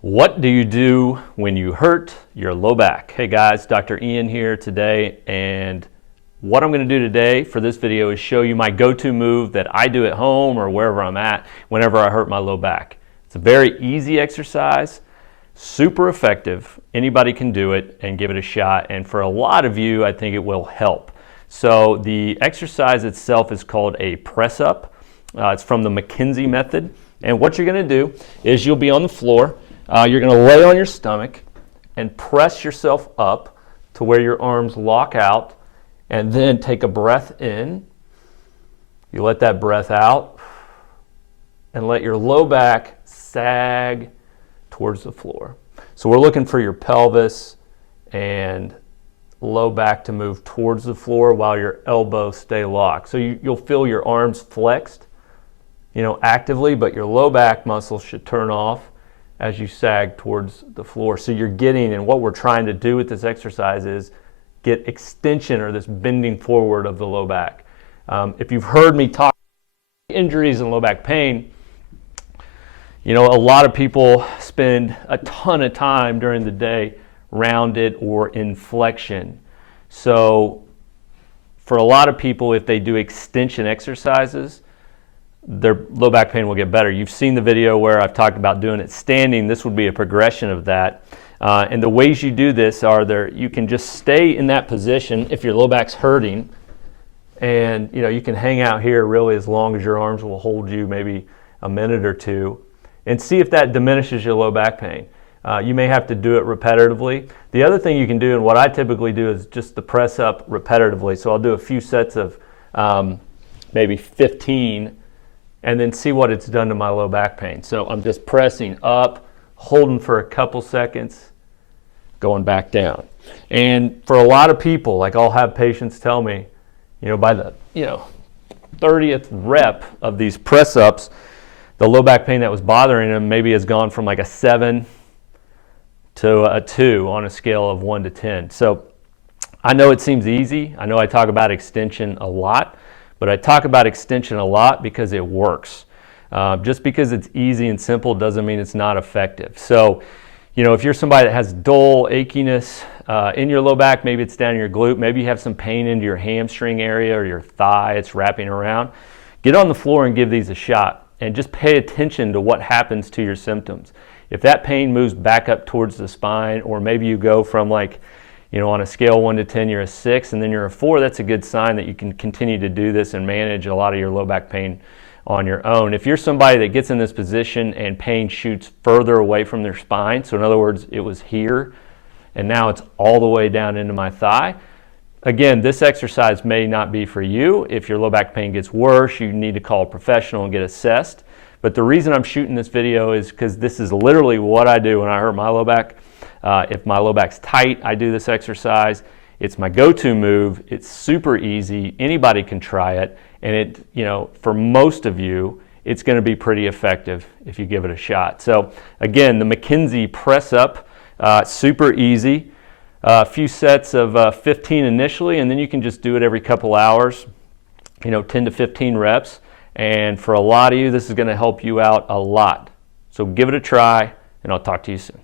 What do you do when you hurt your low back? Hey guys, Dr. Ian here today, and what I'm going to do today for this video is show you my go-to move that I do at home or wherever I'm at whenever I hurt my low back. It's a very easy exercise, super effective. Anybody can do it and give it a shot, and for a lot of you, I think it will help. So the exercise itself is called a press-up. It's from the McKenzie method, and what you're going to do is you'll be on the floor. You're going to lay on your stomach and press yourself up to where your arms lock out, and then take a breath in. You let that breath out and let your low back sag towards the floor. So we're looking for your pelvis and low back to move towards the floor while your elbows stay locked. So you'll feel your arms flexed, actively, but your low back muscles should turn off as you sag towards the floor. So you're getting, and what we're trying to do with this exercise is get extension, or this bending forward of the low back. If you've heard me talk about injuries and low back pain, a lot of people spend a ton of time during the day rounded or in flexion. So for a lot of people, if they do extension exercises, their low back pain will get better. You've seen the video where I've talked about doing it standing. This would be a progression of that. And the ways you do this are you can just stay in that position if your low back's hurting, and you can hang out here really as long as your arms will hold you, maybe a minute or two, and see if that diminishes your low back pain. You may have to do it repetitively. The other thing you can do, and what I typically do, is just the press up repetitively. So I'll do a few sets of maybe 15, and then see what it's done to my low back pain. So I'm just pressing up, holding for a couple seconds, going back down. And for a lot of people, like I'll have patients tell me, by the 30th rep of these press ups, the low back pain that was bothering them maybe has gone from like a 7 to a 2 on a scale of 1 to 10. So I know it seems easy. I know I talk about extension a lot, but I talk about extension a lot because it works. Just because it's easy and simple doesn't mean it's not effective. So, if you're somebody that has dull achiness in your low back, maybe it's down your glute, maybe you have some pain into your hamstring area or your thigh, it's wrapping around, get on the floor and give these a shot, and just pay attention to what happens to your symptoms. If that pain moves back up towards the spine, or maybe you go from on a scale 1 to 10, you're a 6 and then you're a 4, that's a good sign that you can continue to do this and manage a lot of your low back pain on your own. If you're somebody that gets in this position and pain shoots further away from their spine, so in other words, it was here and now it's all the way down into my thigh, again, this exercise may not be for you. If your low back pain gets worse, you need to call a professional and get assessed. But the reason I'm shooting this video is because this is literally what I do when I hurt my low back. If my low back's tight, I do this exercise. It's my go-to move. It's super easy. Anybody can try it. And for most of you, it's going to be pretty effective if you give it a shot. So again, the McKenzie press up, super easy. A few sets of 15 initially, and then you can just do it every couple hours, 10 to 15 reps. And for a lot of you, this is going to help you out a lot. So give it a try, and I'll talk to you soon.